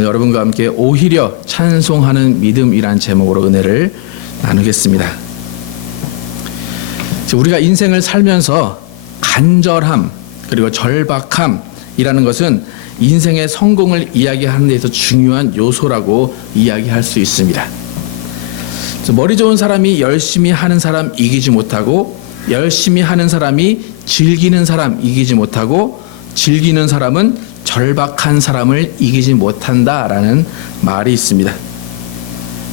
여러분과 함께 오히려 찬송하는 믿음이란 제목으로 은혜를 나누겠습니다. 우리가 인생을 살면서 간절함 그리고 절박함이라는 것은 인생의 성공을 이야기하는 데서 중요한 요소라고 이야기할 수 있습니다. 머리 좋은 사람이 열심히 하는 사람 이기지 못하고, 열심히 하는 사람이 즐기는 사람 이기지 못하고, 즐기는 사람은 절박한 사람을 이기지 못한다라는 말이 있습니다.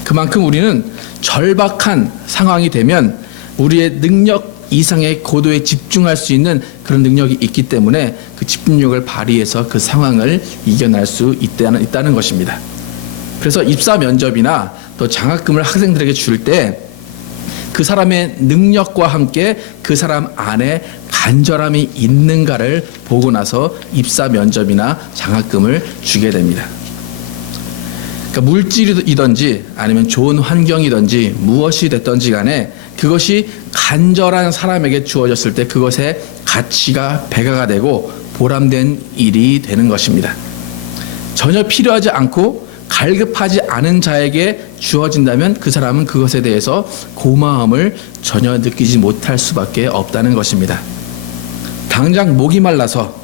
그만큼 우리는 절박한 상황이 되면 우리의 능력 이상의 고도에 집중할 수 있는 그런 능력이 있기 때문에 그 집중력을 발휘해서 그 상황을 이겨낼 수 있다는 것입니다. 그래서 입사 면접이나 또 장학금을 학생들에게 줄 때 그 사람의 능력과 함께 그 사람 안에 간절함이 있는가를 보고 나서 입사 면접이나 장학금을 주게 됩니다. 그러니까 물질이든지 아니면 좋은 환경이든지 무엇이 됐든지 간에 그것이 간절한 사람에게 주어졌을 때 그것의 가치가 배가가 되고 보람된 일이 되는 것입니다. 전혀 필요하지 않고 갈급하지 않은 자에게 주어진다면 그 사람은 그것에 대해서 고마움을 전혀 느끼지 못할 수밖에 없다는 것입니다. 당장 목이 말라서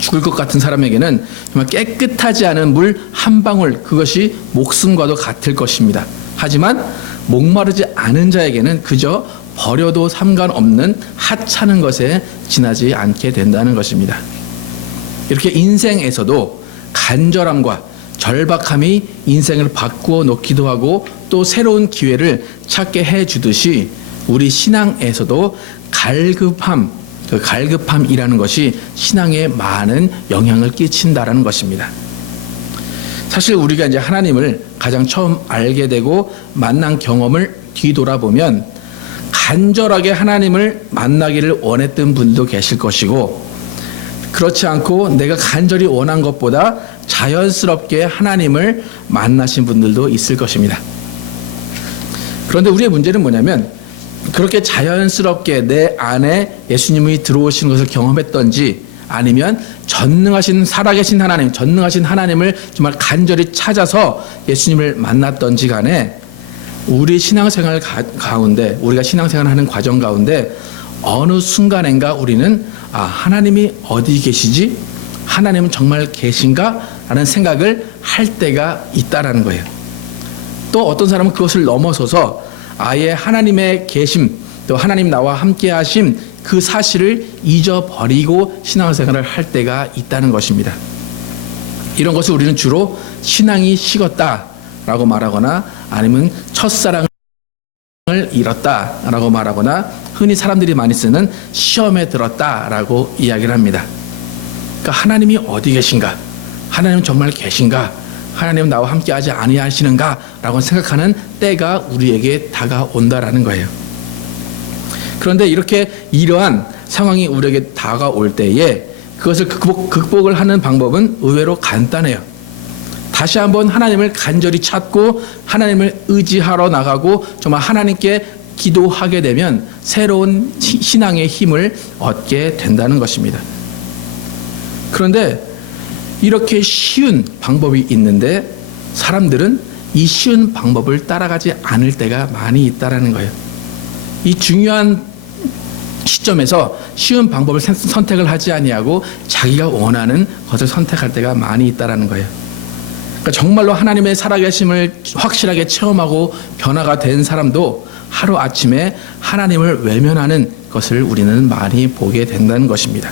죽을 것 같은 사람에게는 정말 깨끗하지 않은 물 한 방울, 그것이 목숨과도 같을 것입니다. 하지만 목마르지 않은 자에게는 그저 버려도 상관없는 하찮은 것에 지나지 않게 된다는 것입니다. 이렇게 인생에서도 간절함과 절박함이 인생을 바꾸어 놓기도 하고 또 새로운 기회를 찾게 해주듯이 우리 신앙에서도 그 갈급함이라는 것이 신앙에 많은 영향을 끼친다라는 것입니다. 사실 우리가 이제 하나님을 가장 처음 알게 되고 만난 경험을 뒤돌아보면 간절하게 하나님을 만나기를 원했던 분도 계실 것이고, 그렇지 않고 내가 간절히 원한 것보다 자연스럽게 하나님을 만나신 분들도 있을 것입니다. 그런데 우리의 문제는 뭐냐면 그렇게 자연스럽게 내 안에 예수님이 들어오시는 것을 경험했던지 아니면 전능하신 살아계신 하나님, 전능하신 하나님을 정말 간절히 찾아서 예수님을 만났던지 간에 우리 신앙생활 가운데, 우리가 신앙생활하는 과정 가운데 어느 순간인가 우리는 하나님이 어디 계시지? 하나님은 정말 계신가? 라는 생각을 할 때가 있다라는 거예요. 또 어떤 사람은 그것을 넘어서서 아예 하나님의 계심, 또 하나님 나와 함께 하심 그 사실을 잊어버리고 신앙생활을 할 때가 있다는 것입니다. 이런 것을 우리는 주로 신앙이 식었다라고 말하거나 아니면 첫사랑을 잃었다라고 말하거나 흔히 사람들이 많이 쓰는 시험에 들었다라고 이야기를 합니다. 그러니까 하나님이 어디 계신가? 하나님은 정말 계신가? 하나님은 나와 함께 하지 아니하시는가? 라고 생각하는 때가 우리에게 다가온다라는 거예요. 그런데 이렇게 이러한 상황이 우리에게 다가올 때에 그것을 극복을 하는 방법은 의외로 간단해요. 다시 한번 하나님을 간절히 찾고 하나님을 의지하러 나가고 정말 하나님께 기도하게 되면 새로운 신앙의 힘을 얻게 된다는 것입니다. 그런데 이렇게 쉬운 방법이 있는데 사람들은 이 쉬운 방법을 따라가지 않을 때가 많이 있다라는 거예요. 이 중요한 시점에서 쉬운 방법을 선택을 하지 아니하고 자기가 원하는 것을 선택할 때가 많이 있다라는 거예요. 그러니까 정말로 하나님의 살아계심을 확실하게 체험하고 변화가 된 사람도 하루아침에 하나님을 외면하는 것을 우리는 많이 보게 된다는 것입니다.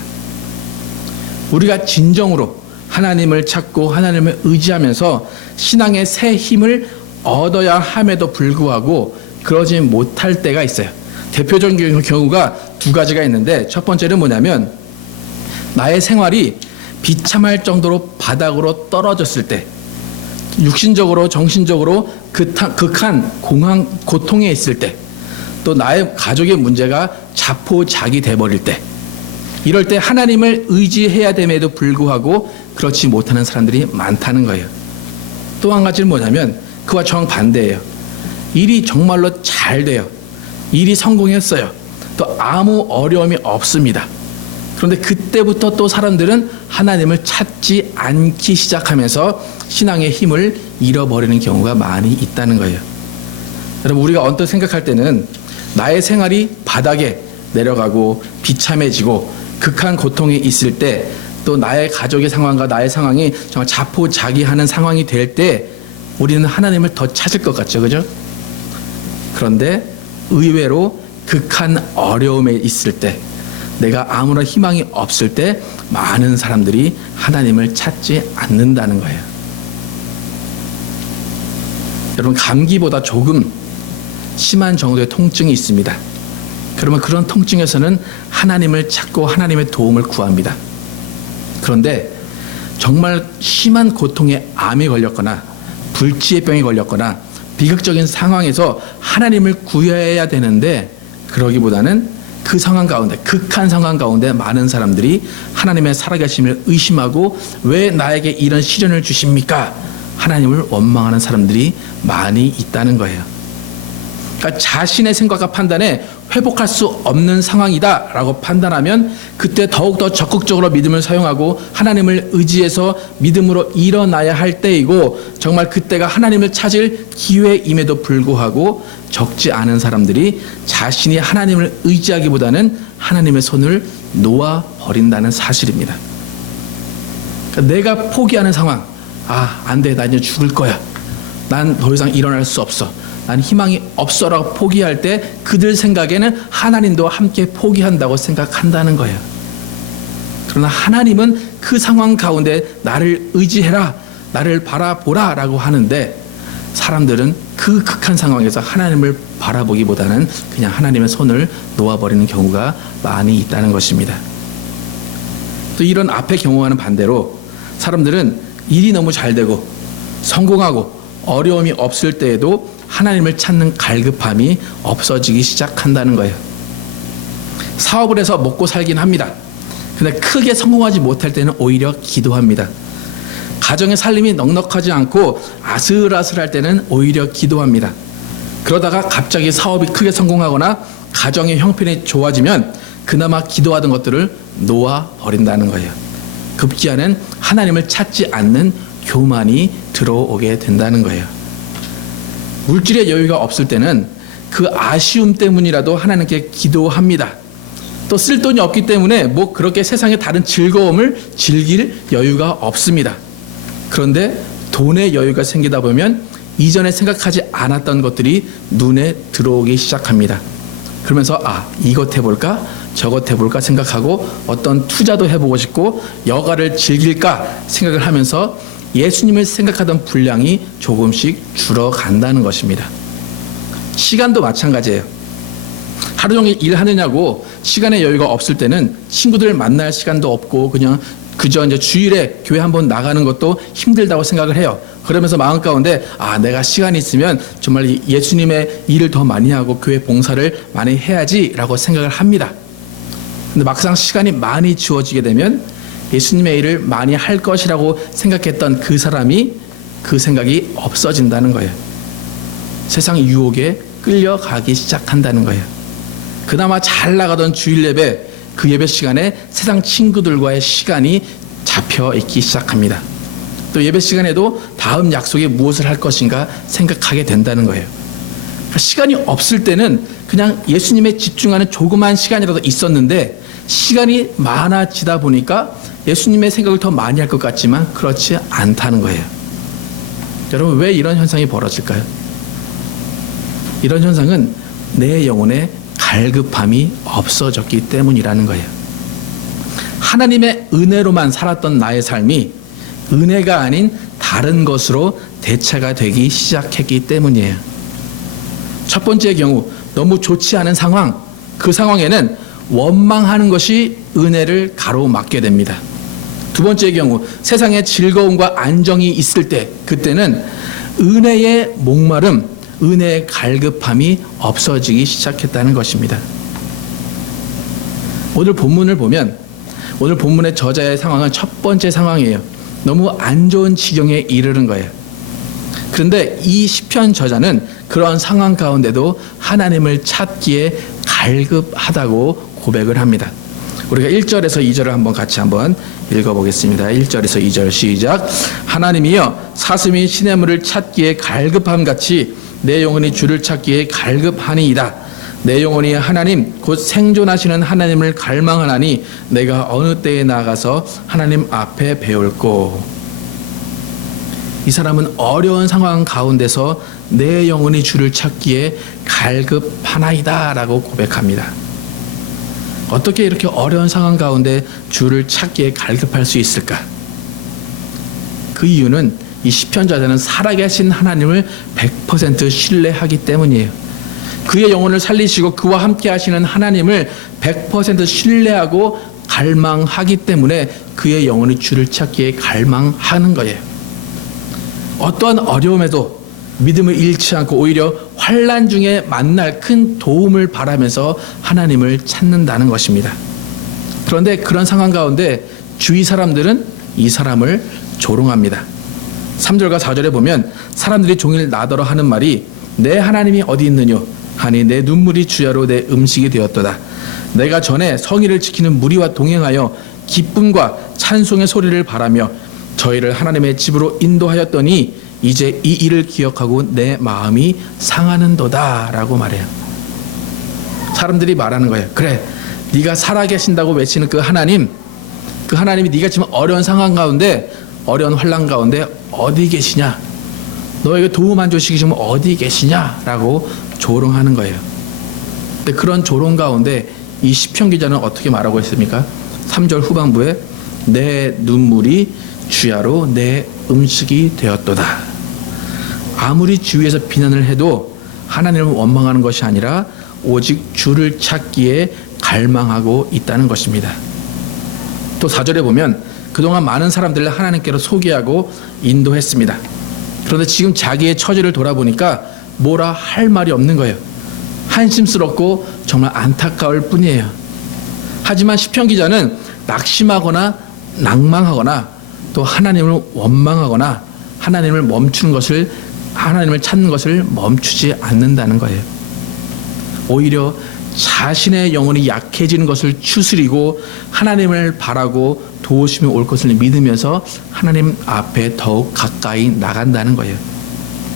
우리가 진정으로 하나님을 찾고 하나님을 의지하면서 신앙의 새 힘을 얻어야 함에도 불구하고 그러지 못할 때가 있어요. 대표적인 경우가 두 가지가 있는데, 첫 번째는 뭐냐면 나의 생활이 비참할 정도로 바닥으로 떨어졌을 때, 육신적으로 정신적으로 극한 고통에 있을 때, 또 나의 가족의 문제가 자포자기 돼버릴 때, 이럴 때 하나님을 의지해야 됨에도 불구하고 그렇지 못하는 사람들이 많다는 거예요. 또 한 가지는 뭐냐면 그와 정반대예요. 일이 정말로 잘 돼요. 일이 성공했어요. 또 아무 어려움이 없습니다. 그런데 그때부터 또 사람들은 하나님을 찾지 않기 시작하면서 신앙의 힘을 잃어버리는 경우가 많이 있다는 거예요. 여러분, 우리가 언뜻 생각할 때는 나의 생활이 바닥에 내려가고 비참해지고 극한 고통이 있을 때, 또 나의 가족의 상황과 나의 상황이 정말 자포자기하는 상황이 될 때 우리는 하나님을 더 찾을 것 같죠, 그죠? 그런데 의외로 극한 어려움에 있을 때, 내가 아무런 희망이 없을 때 많은 사람들이 하나님을 찾지 않는다는 거예요. 여러분, 감기보다 조금 심한 정도의 통증이 있습니다. 그러면 그런 통증에서는 하나님을 찾고 하나님의 도움을 구합니다. 그런데 정말 심한 고통에 암이 걸렸거나 불치의 병이 걸렸거나 비극적인 상황에서 하나님을 구해야 되는데, 그러기보다는 그 상황 가운데, 극한 상황 가운데 많은 사람들이 하나님의 살아계심을 의심하고 왜 나에게 이런 시련을 주십니까? 하나님을 원망하는 사람들이 많이 있다는 거예요. 그러니까 자신의 생각과 판단에 회복할 수 없는 상황이다 라고 판단하면 그때 더욱더 적극적으로 믿음을 사용하고 하나님을 의지해서 믿음으로 일어나야 할 때이고, 정말 그때가 하나님을 찾을 기회임에도 불구하고 적지 않은 사람들이 자신이 하나님을 의지하기보다는 하나님의 손을 놓아버린다는 사실입니다. 그러니까 내가 포기하는 상황, 안 돼, 나 이제 죽을 거야, 난 더 이상 일어날 수 없어, 난 희망이 없어라고 포기할 때 그들 생각에는 하나님도 함께 포기한다고 생각한다는 거예요. 그러나 하나님은 그 상황 가운데 나를 의지해라, 나를 바라보라 라고 하는데, 사람들은 그 극한 상황에서 하나님을 바라보기보다는 그냥 하나님의 손을 놓아버리는 경우가 많이 있다는 것입니다. 또 이런 앞의 경우와는 반대로 사람들은 일이 너무 잘 되고 성공하고 어려움이 없을 때에도 하나님을 찾는 갈급함이 없어지기 시작한다는 거예요. 사업을 해서 먹고 살긴 합니다. 근데 크게 성공하지 못할 때는 오히려 기도합니다. 가정의 살림이 넉넉하지 않고 아슬아슬할 때는 오히려 기도합니다. 그러다가 갑자기 사업이 크게 성공하거나 가정의 형편이 좋아지면 그나마 기도하던 것들을 놓아버린다는 거예요. 급기야는 하나님을 찾지 않는 교만이 들어오게 된다는 거예요. 물질의 여유가 없을 때는 그 아쉬움 때문이라도 하나님께 기도합니다. 또 쓸 돈이 없기 때문에 뭐 그렇게 세상의 다른 즐거움을 즐길 여유가 없습니다. 그런데 돈의 여유가 생기다 보면 이전에 생각하지 않았던 것들이 눈에 들어오기 시작합니다. 그러면서 이것 해볼까 저것 해볼까 생각하고 어떤 투자도 해보고 싶고 여가를 즐길까 생각을 하면서 예수님을 생각하던 분량이 조금씩 줄어간다는 것입니다. 시간도 마찬가지예요. 하루 종일 일하느냐고 시간의 여유가 없을 때는 친구들 만날 시간도 없고 그저 이제 주일에 교회 한번 나가는 것도 힘들다고 생각을 해요. 그러면서 마음 가운데 내가 시간이 있으면 정말 예수님의 일을 더 많이 하고 교회 봉사를 많이 해야지라고 생각을 합니다. 근데 막상 시간이 많이 주어지게 되면 예수님의 일을 많이 할 것이라고 생각했던 그 사람이 그 생각이 없어진다는 거예요. 세상 유혹에 끌려가기 시작한다는 거예요. 그나마 잘 나가던 주일 예배, 그 예배 시간에 세상 친구들과의 시간이 잡혀 있기 시작합니다. 또 예배 시간에도 다음 약속에 무엇을 할 것인가 생각하게 된다는 거예요. 그러니까 시간이 없을 때는 그냥 예수님에 집중하는 조그만 시간이라도 있었는데, 시간이 많아지다 보니까 예수님의 생각을 더 많이 할 것 같지만 그렇지 않다는 거예요. 여러분, 왜 이런 현상이 벌어질까요? 이런 현상은 내 영혼에 갈급함이 없어졌기 때문이라는 거예요. 하나님의 은혜로만 살았던 나의 삶이 은혜가 아닌 다른 것으로 대체가 되기 시작했기 때문이에요. 첫 번째 경우, 너무 좋지 않은 상황, 그 상황에는 원망하는 것이 은혜를 가로막게 됩니다. 두 번째 경우, 세상에 즐거움과 안정이 있을 때, 그때는 은혜의 목마름, 은혜의 갈급함이 없어지기 시작했다는 것입니다. 오늘 본문을 보면 오늘 본문의 저자의 상황은 첫 번째 상황이에요. 너무 안 좋은 지경에 이르는 거예요. 그런데 이 시편 저자는 그런 상황 가운데도 하나님을 찾기에 갈급하다고 고백을 합니다. 우리가 1절에서 2절을 같이 읽어보겠습니다. 1절에서 2절 시작. 하나님이여 사슴이 시냇물을 찾기에 갈급함같이 내 영혼이 주를 찾기에 갈급하니이다. 내 영혼이 하나님 곧 생존하시는 하나님을 갈망하나니 내가 어느 때에 나가서 하나님 앞에 배울꼬. 이 사람은 어려운 상황 가운데서 내 영혼이 주를 찾기에 갈급하나이다 라고 고백합니다. 어떻게 이렇게 어려운 상황 가운데 주를 찾기에 갈급할 수 있을까? 그 이유는 이 시편자들은 살아계신 하나님을 100% 신뢰하기 때문이에요. 그의 영혼을 살리시고 그와 함께 하시는 하나님을 100% 신뢰하고 갈망하기 때문에 그의 영혼이 주를 찾기에 갈망하는 거예요. 어떠한 어려움에도 믿음을 잃지 않고 오히려 환난 중에 만날 큰 도움을 바라면서 하나님을 찾는다는 것입니다. 그런데 그런 상황 가운데 주위 사람들은 이 사람을 조롱합니다. 3절과 4절에 보면 사람들이 종일 나더러 하는 말이 내 하나님이 어디 있느뇨 하니 내 눈물이 주야로 내 음식이 되었도다. 내가 전에 성의를 지키는 무리와 동행하여 기쁨과 찬송의 소리를 바라며 저희를 하나님의 집으로 인도하였더니 이제 이 일을 기억하고 내 마음이 상하는도다 라고 말해요. 사람들이 말하는 거예요. 그래, 네가 살아계신다고 외치는 그 하나님이 네가 지금 어려운 상황 가운데, 어려운 환난 가운데 어디 계시냐, 너에게 도움 안 주시기 지금 어디 계시냐 라고 조롱하는 거예요. 근데 그런 조롱 가운데 이 시편 기자는 어떻게 말하고 있습니까? 3절 후반부에 내 눈물이 주야로 내 음식이 되었도다. 아무리 주위에서 비난을 해도 하나님을 원망하는 것이 아니라 오직 주를 찾기에 갈망하고 있다는 것입니다. 또 4절에 보면 그동안 많은 사람들을 하나님께로 소개하고 인도했습니다. 그런데 지금 자기의 처지를 돌아보니까 뭐라 할 말이 없는 거예요. 한심스럽고 정말 안타까울 뿐이에요. 하지만 시편 기자는 낙심하거나 낭망하거나 또 하나님을 원망하거나 하나님을 찾는 것을 멈추지 않는다는 거예요. 오히려 자신의 영혼이 약해지는 것을 추스리고 하나님을 바라고 도우심이 올 것을 믿으면서 하나님 앞에 더욱 가까이 나간다는 거예요.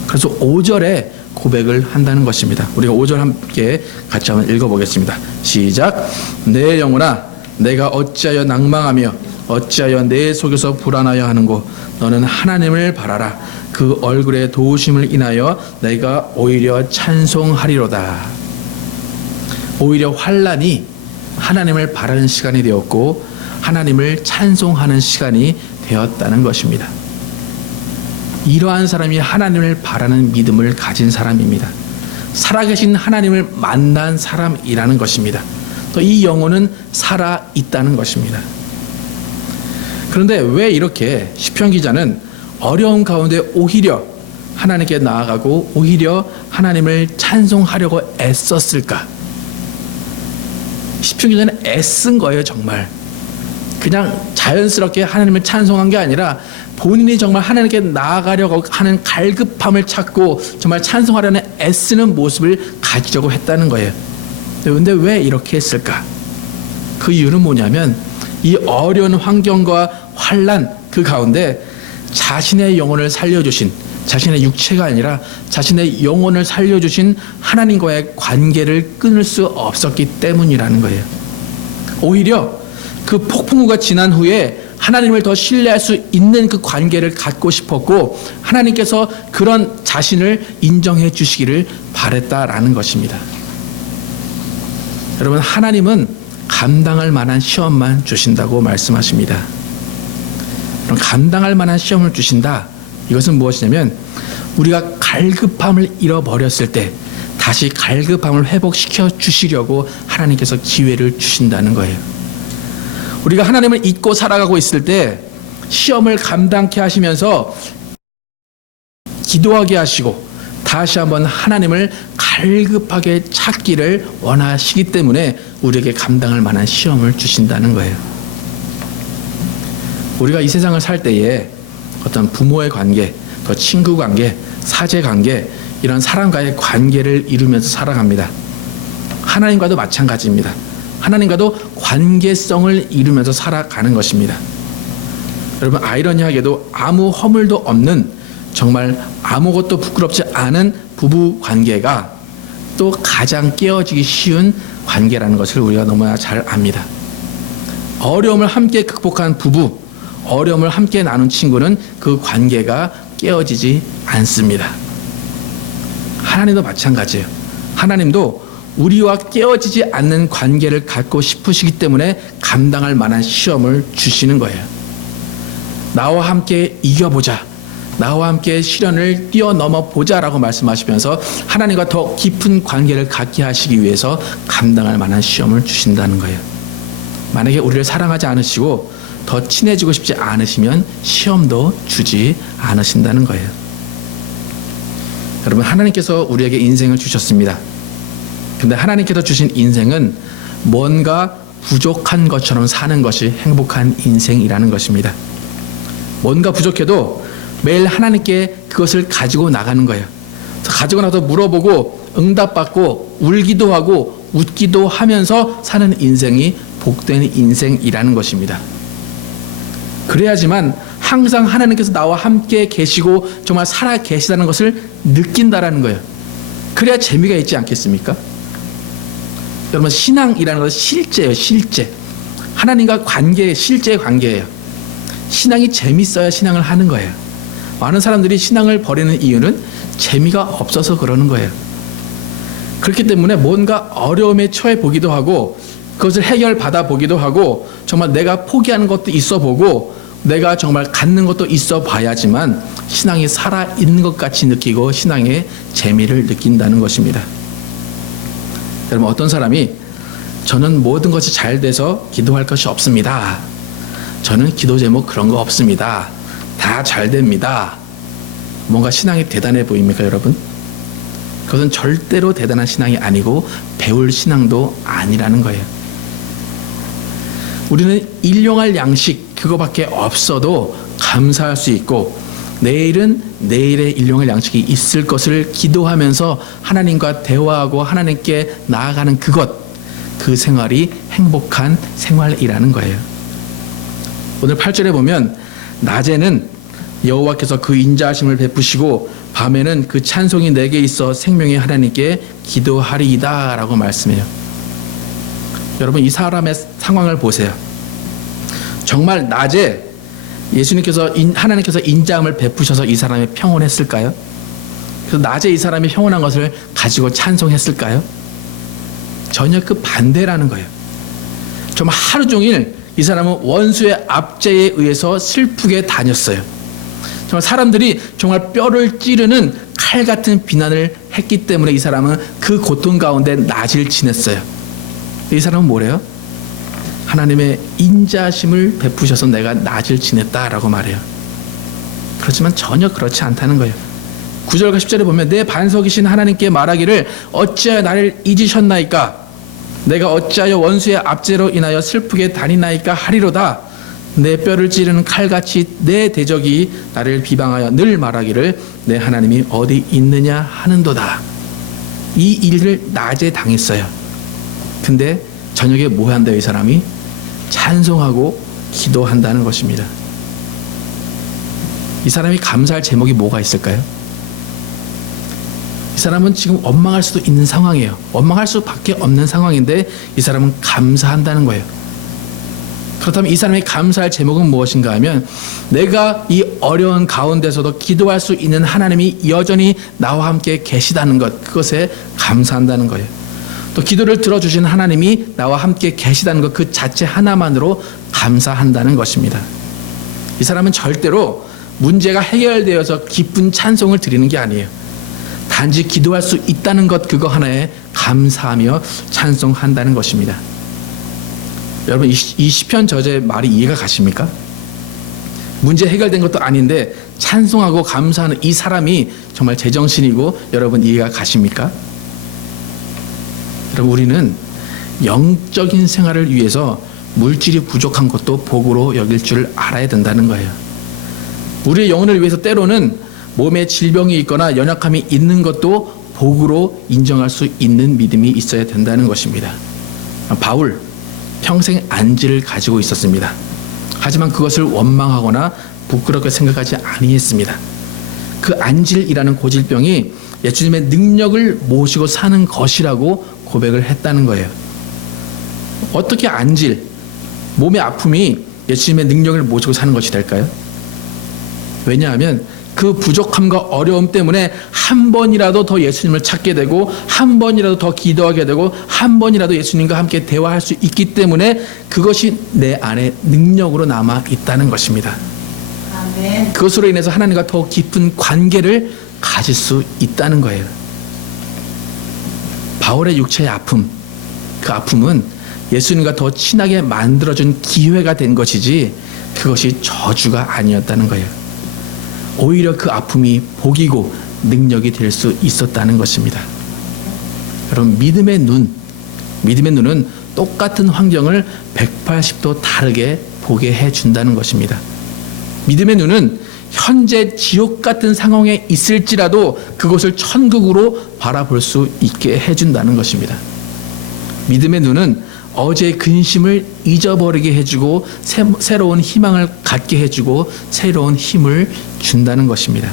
그래서 5절에 고백을 한다는 것입니다. 우리가 5절 함께 같이 한번 읽어보겠습니다. 시작. 내 영혼아 내가 어찌하여 낭망하며 어찌하여 내 속에서 불안하여 하는고 너는 하나님을 바라라. 그 얼굴의 도우심을 인하여 내가 오히려 찬송하리로다. 오히려 환난이 하나님을 바라는 시간이 되었고 하나님을 찬송하는 시간이 되었다는 것입니다. 이러한 사람이 하나님을 바라는 믿음을 가진 사람입니다. 살아계신 하나님을 만난 사람이라는 것입니다. 또 이 영혼은 살아있다는 것입니다. 그런데 왜 이렇게 시편 기자는 어려운 가운데 오히려 하나님께 나아가고 오히려 하나님을 찬송하려고 애썼을까? 시편 기자는 애쓴 거예요. 정말 그냥 자연스럽게 하나님을 찬송한 게 아니라 본인이 정말 하나님께 나아가려고 하는 갈급함을 찾고 정말 찬송하려는 애쓰는 모습을 가지려고 했다는 거예요. 그런데 왜 이렇게 했을까? 그 이유는 뭐냐면 이 어려운 환경과 환난 그 가운데 자신의 영혼을 살려주신, 자신의 육체가 아니라 자신의 영혼을 살려주신 하나님과의 관계를 끊을 수 없었기 때문이라는 거예요. 오히려 그 폭풍우가 지난 후에 하나님을 더 신뢰할 수 있는 그 관계를 갖고 싶었고 하나님께서 그런 자신을 인정해 주시기를 바랬다라는 것입니다. 여러분, 하나님은 감당할 만한 시험만 주신다고 말씀하십니다. 그럼 감당할 만한 시험을 주신다. 이것은 무엇이냐면 우리가 갈급함을 잃어버렸을 때 다시 갈급함을 회복시켜 주시려고 하나님께서 기회를 주신다는 거예요. 우리가 하나님을 잊고 살아가고 있을 때 시험을 감당케 하시면서 기도하게 하시고 다시 한번 하나님을 갈급하게 찾기를 원하시기 때문에 우리에게 감당할 만한 시험을 주신다는 거예요. 우리가 이 세상을 살 때에 어떤 부모의 관계, 또 친구 관계, 사제 관계, 이런 사람과의 관계를 이루면서 살아갑니다. 하나님과도 마찬가지입니다. 하나님과도 관계성을 이루면서 살아가는 것입니다. 여러분, 아이러니하게도 아무 허물도 없는 정말 아무것도 부끄럽지 않은 부부 관계가 또 가장 깨어지기 쉬운 관계라는 것을 우리가 너무나 잘 압니다. 어려움을 함께 극복한 부부, 어려움을 함께 나눈 친구는 그 관계가 깨어지지 않습니다. 하나님도 마찬가지예요. 하나님도 우리와 깨어지지 않는 관계를 갖고 싶으시기 때문에 감당할 만한 시험을 주시는 거예요. 나와 함께 이겨보자, 나와 함께 시련을 뛰어넘어 보자라고 말씀하시면서 하나님과 더 깊은 관계를 갖게 하시기 위해서 감당할 만한 시험을 주신다는 거예요. 만약에 우리를 사랑하지 않으시고 더 친해지고 싶지 않으시면 시험도 주지 않으신다는 거예요. 여러분, 하나님께서 우리에게 인생을 주셨습니다. 근데 하나님께서 주신 인생은 뭔가 부족한 것처럼 사는 것이 행복한 인생이라는 것입니다. 뭔가 부족해도 매일 하나님께 그것을 가지고 나가는 거예요. 가지고 나서 물어보고 응답받고 울기도 하고 웃기도 하면서 사는 인생이 복된 인생이라는 것입니다. 그래야지만 항상 하나님께서 나와 함께 계시고 정말 살아 계시다는 것을 느낀다라는 거예요. 그래야 재미가 있지 않겠습니까? 여러분, 신앙이라는 것은 실제예요. 실제. 하나님과 관계, 실제의 관계예요. 신앙이 재밌어야 신앙을 하는 거예요. 많은 사람들이 신앙을 버리는 이유는 재미가 없어서 그러는 거예요. 그렇기 때문에 뭔가 어려움에 처해 보기도 하고 그것을 해결받아 보기도 하고 정말 내가 포기하는 것도 있어 보고 내가 정말 갖는 것도 있어 봐야지만 신앙이 살아있는 것 같이 느끼고 신앙의 재미를 느낀다는 것입니다. 여러분, 어떤 사람이 저는 모든 것이 잘 돼서 기도할 것이 없습니다. 저는 기도 제목 그런 거 없습니다. 다 잘 됩니다. 뭔가 신앙이 대단해 보입니까, 여러분? 그것은 절대로 대단한 신앙이 아니고 배울 신앙도 아니라는 거예요. 우리는 일용할 양식 그거밖에 없어도 감사할 수 있고 내일은 내일의 일용할 양식이 있을 것을 기도하면서 하나님과 대화하고 하나님께 나아가는 그 생활이 행복한 생활이라는 거예요. 오늘 8절에 보면 낮에는 여호와께서 그 인자하심을 베푸시고 밤에는 그 찬송이 내게 있어 생명의 하나님께 기도하리이다 라고 말씀해요. 여러분, 이 사람의 상황을 보세요. 정말 낮에 하나님께서 인자함을 베푸셔서 이 사람이 평온했을까요? 그래서 낮에 이 사람이 평온한 것을 가지고 찬송했을까요? 전혀 그 반대라는 거예요. 정말 하루 종일 이 사람은 원수의 압제에 의해서 슬프게 다녔어요. 정말 사람들이 정말 뼈를 찌르는 칼 같은 비난을 했기 때문에 이 사람은 그 고통 가운데 낮을 지냈어요. 이 사람은 뭐래요? 하나님의 인자심을 베푸셔서 내가 낮을 지냈다라고 말해요. 그렇지만 전혀 그렇지 않다는 거예요. 9절과 10절에 보면 내 반석이신 하나님께 말하기를 어찌하여 나를 잊으셨나이까? 내가 어찌하여 원수의 압제로 인하여 슬프게 다니나이까 하리로다. 내 뼈를 찌르는 칼같이 내 대적이 나를 비방하여 늘 말하기를 내 하나님이 어디 있느냐 하는도다. 이 일을 낮에 당했어요. 근데 저녁에 뭐 한대요? 이 사람이 찬송하고 기도한다는 것입니다. 이 사람이 감사할 제목이 뭐가 있을까요? 이 사람은 지금 원망할 수도 있는 상황이에요. 원망할 수밖에 없는 상황인데 이 사람은 감사한다는 거예요. 그렇다면 이 사람이 감사할 제목은 무엇인가 하면 내가 이 어려운 가운데서도 기도할 수 있는 하나님이 여전히 나와 함께 계시다는 것, 그것에 감사한다는 거예요. 또 기도를 들어주신 하나님이 나와 함께 계시다는 것, 그 자체 하나만으로 감사한다는 것입니다. 이 사람은 절대로 문제가 해결되어서 기쁜 찬송을 드리는 게 아니에요. 단지 기도할 수 있다는 것, 그거 하나에 감사하며 찬송한다는 것입니다. 여러분, 이 시편 저자의 말이 이해가 가십니까? 문제 해결된 것도 아닌데 찬송하고 감사하는 이 사람이 정말 제정신이고 여러분 이해가 가십니까? 여러분, 우리는 영적인 생활을 위해서 물질이 부족한 것도 복으로 여길 줄 알아야 된다는 거예요. 우리의 영혼을 위해서 때로는 몸에 질병이 있거나 연약함이 있는 것도 복으로 인정할 수 있는 믿음이 있어야 된다는 것입니다. 바울, 평생 안지를 가지고 있었습니다. 하지만 그것을 원망하거나 부끄럽게 생각하지 아니했습니다. 그 안질이라는 고질병이 예수님의 능력을 모시고 사는 것이라고 고백을 했다는 거예요. 어떻게 안질, 몸의 아픔이 예수님의 능력을 모시고 사는 것이 될까요? 왜냐하면 그 부족함과 어려움 때문에 한 번이라도 더 예수님을 찾게 되고 한 번이라도 더 기도하게 되고 한 번이라도 예수님과 함께 대화할 수 있기 때문에 그것이 내 안에 능력으로 남아 있다는 것입니다. 아멘. 그것으로 인해서 하나님과 더 깊은 관계를 가질 수 있다는 거예요. 바울의 육체의 아픔, 그 아픔은 예수님과 더 친하게 만들어준 기회가 된 것이지 그것이 저주가 아니었다는 거예요. 오히려 그 아픔이 복이고 능력이 될 수 있었다는 것입니다. 여러분, 믿음의 눈은 똑같은 환경을 180도 다르게 보게 해준다는 것입니다. 믿음의 눈은 현재 지옥 같은 상황에 있을지라도 그것을 천국으로 바라볼 수 있게 해준다는 것입니다. 믿음의 눈은 어제의 근심을 잊어버리게 해주고 새로운 희망을 갖게 해주고 새로운 힘을 준다는 것입니다.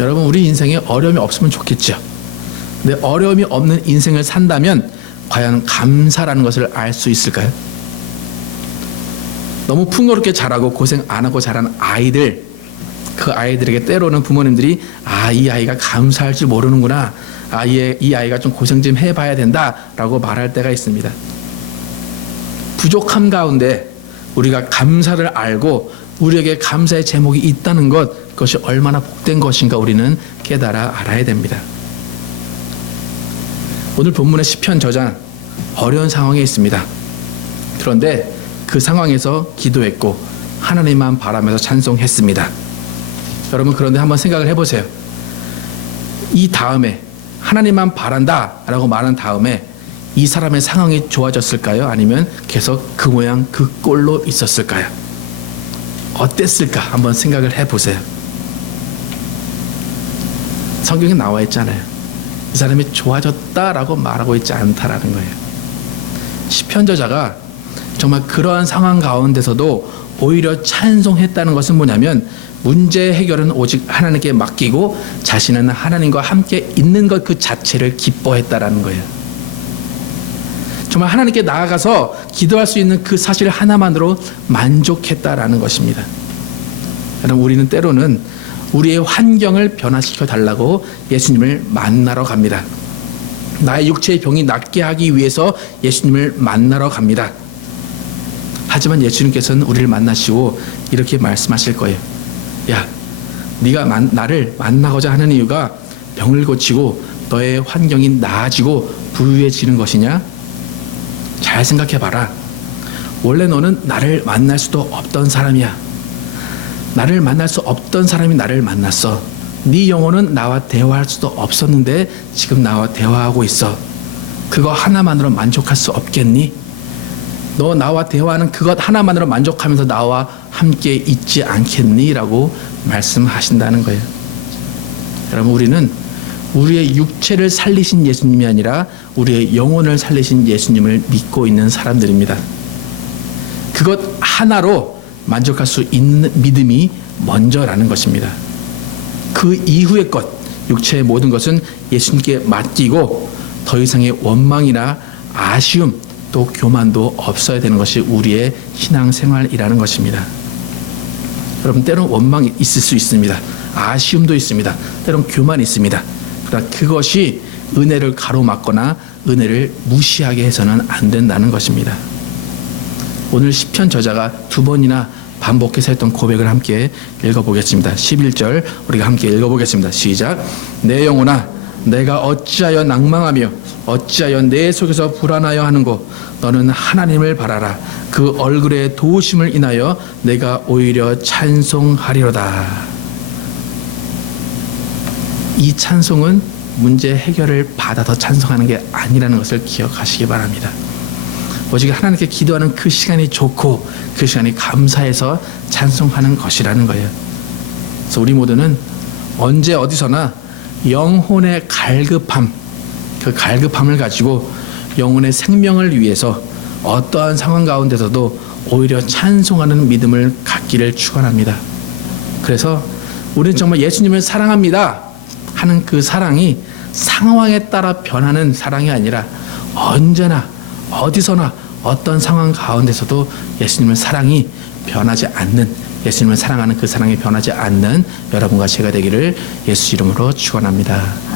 여러분, 우리 인생에 어려움이 없으면 좋겠죠. 근데 어려움이 없는 인생을 산다면 과연 감사라는 것을 알 수 있을까요? 너무 풍요롭게 자라고 고생 안 하고 자란 아이들, 그 아이들에게 때로는 부모님들이 이 아이가 감사할 줄 모르는구나, 이 아이가 좀 고생 좀 해봐야 된다라고 말할 때가 있습니다. 부족함 가운데 우리가 감사를 알고 우리에게 감사의 제목이 있다는 것, 그것이 얼마나 복된 것인가 우리는 깨달아 알아야 됩니다. 오늘 본문의 시편 저자 어려운 상황에 있습니다. 그런데 그 상황에서 기도했고 하나님만 바라면서 찬송했습니다. 여러분, 그런데 한번 생각을 해보세요. 이 다음에 하나님만 바란다 라고 말한 다음에 이 사람의 상황이 좋아졌을까요? 아니면 계속 그 모양 그 꼴로 있었을까요? 어땠을까? 한번 생각을 해보세요. 성경에 나와 있잖아요. 이 사람이 좋아졌다라고 말하고 있지 않다라는 거예요. 시편 저자가 정말 그러한 상황 가운데서도 오히려 찬송했다는 것은 뭐냐면 문제 해결은 오직 하나님께 맡기고 자신은 하나님과 함께 있는 것 그 자체를 기뻐했다라는 거예요. 정말 하나님께 나아가서 기도할 수 있는 그 사실 하나만으로 만족했다라는 것입니다. 여러분, 우리는 때로는 우리의 환경을 변화시켜 달라고 예수님을 만나러 갑니다. 나의 육체의 병이 낫게 하기 위해서 예수님을 만나러 갑니다. 하지만 예수님께서는 우리를 만나시고 이렇게 말씀하실 거예요. 야, 네가 나를 만나고자 하는 이유가 병을 고치고 너의 환경이 나아지고 부유해지는 것이냐? 잘 생각해봐라. 원래 너는 나를 만날 수도 없던 사람이야. 나를 만날 수 없던 사람이 나를 만났어. 네 영혼은 나와 대화할 수도 없었는데 지금 나와 대화하고 있어. 그거 하나만으로 만족할 수 없겠니? 너 나와 대화하는 그것 하나만으로 만족하면서 나와 함께 있지 않겠니? 라고 말씀하신다는 거예요. 여러분, 우리는 우리의 육체를 살리신 예수님이 아니라 우리의 영혼을 살리신 예수님을 믿고 있는 사람들입니다. 그것 하나로 만족할 수 있는 믿음이 먼저라는 것입니다. 그 이후의 것, 육체의 모든 것은 예수님께 맡기고 더 이상의 원망이나 아쉬움 또 교만도 없어야 되는 것이 우리의 신앙생활이라는 것입니다. 여러분, 때로는 원망이 있을 수 있습니다. 아쉬움도 있습니다. 때로는 교만이 있습니다. 그러나 그것이 은혜를 가로막거나 은혜를 무시하게 해서는 안 된다는 것입니다. 오늘 시편 저자가 2번이나 반복해서 했던 고백을 함께 읽어보겠습니다. 11절 우리가 함께 읽어보겠습니다. 시작. 내 영혼아, 내가 어찌하여 낭망하며 어찌하여 내 속에서 불안하여 하는고? 너는 하나님을 바라라. 그 얼굴의 도우심을 인하여 내가 오히려 찬송하리로다. 이 찬송은 문제 해결을 받아서 찬송하는 게 아니라는 것을 기억하시기 바랍니다. 오직 하나님께 기도하는 그 시간이 좋고 그 시간이 감사해서 찬송하는 것이라는 거예요. 그래서 우리 모두는 언제 어디서나 영혼의 갈급함, 그 갈급함을 가지고 영혼의 생명을 위해서 어떠한 상황 가운데서도 오히려 찬송하는 믿음을 갖기를 축원합니다. 그래서 우리는 정말 예수님을 사랑합니다 하는 그 사랑이 상황에 따라 변하는 사랑이 아니라 언제나 어디서나 어떤 상황 가운데서도 예수님의 사랑이 변하지 않는, 예수님을 사랑하는 그 사랑이 변하지 않는 여러분과 제가 되기를 예수 이름으로 축원합니다.